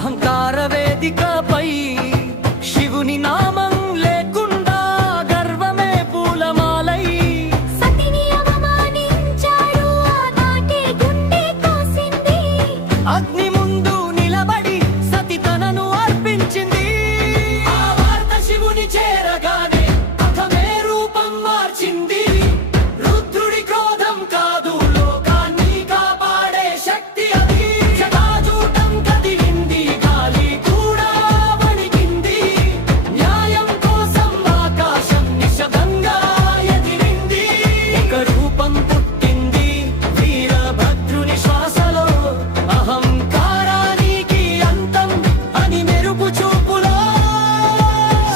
అహంకార వేదికపై శివుని నామం లేకుండా గర్వమే పూలమాలై సతిని అవమానించాడు, ఆనాటి గుండె కోసింది. అగ్ని ముందు నిలబడి సతి తనను అర్పించింది. ఆ వార్త శివుని చేరగానే అథమే రూపం మార్చింది. రుద్రుడి క్రోధం కాదు, లోకాన్ని కాపాడే శక్తి అది. జటాజూటం కదిలింది, గాలి కూడా వణికింది. న్యాయం కోసం ఆకాశం నిశబ్దంగా ఎదిరింది. ఒక రూపం పుట్టింది వీరభద్రుని శ్వాసలో, అహంకారానికి అంతం అని మెరుపు చూపులో.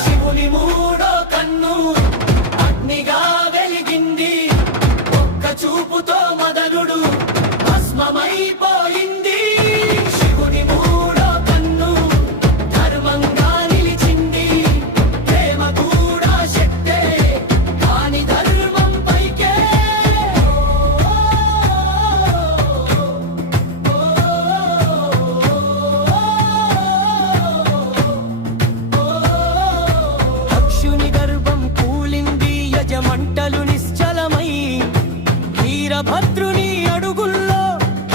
శివుని మూడో కన్ను అగ్నిగా వెలిగింది. ఒక్క చూపుతో మదనుడు భస్మమైపోయింది. శివుని మూడో కన్ను ధర్మంగా నిలిచింది. ప్రేమ కూడా శక్తే, కాని ధర్మం పైకే. అక్షుని గర్భం కూలింది, యజమంటలు నిశ్చలమై. వీరభద్రుని అడుగుల్లో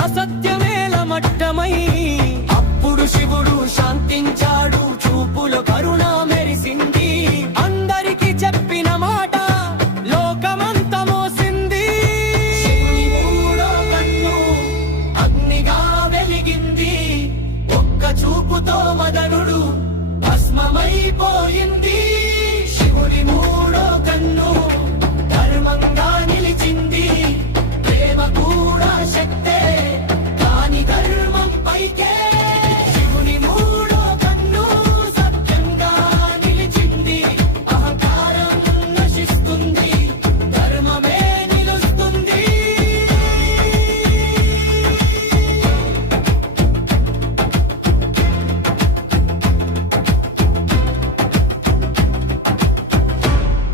అసత్యమేల మట్టమై. అప్పుడు శివుడు శాంతించాడు, చూపుల కరుణ